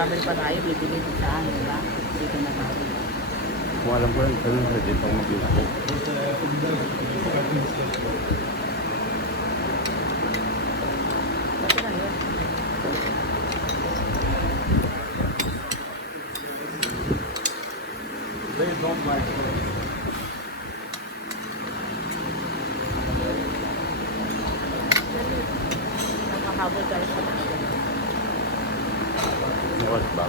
travel pa tayo, bibili kung saan, di ba? Dito na tayo. Kung alam ko lang, ganun sa dito ako mag-iusap. Kasi na yun. They don't like it. Nakahabol tayo sa What ba?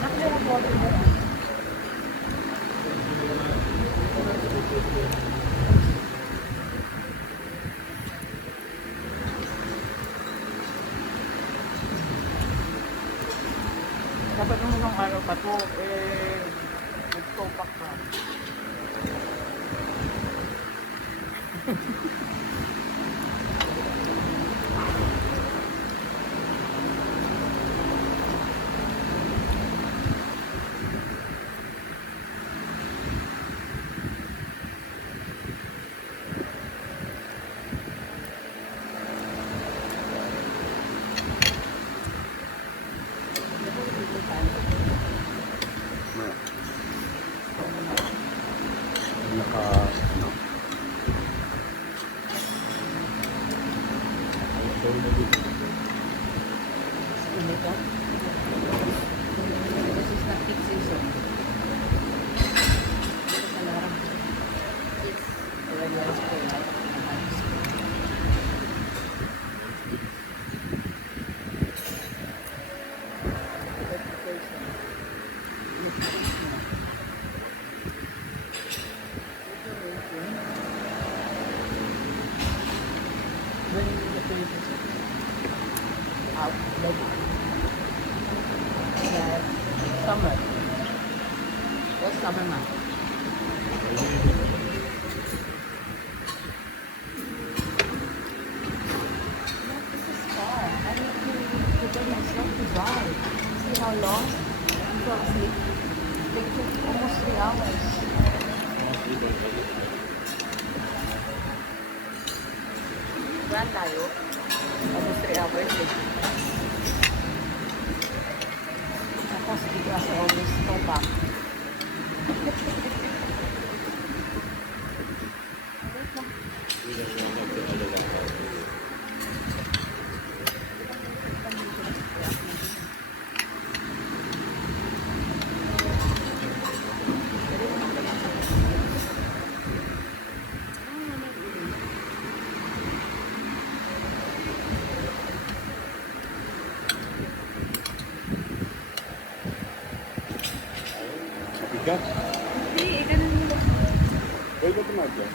nakilala po ako na. Dapat nung isang araw pa to, nagtopak ka. Naka, ano? Init ka? This is not peak season. Dito sa larang. It's already ice cream, right? Out, summer. What's summer month? This is far. I need to prepare myself to drive. See how long? I'm so asleep. It took almost 3 hours. Grand tayo. Almost 3 hours eh. Tapos dito kasi always go back. Mabigat. Hindi, ganun mo lang. Pwede ba tumadya?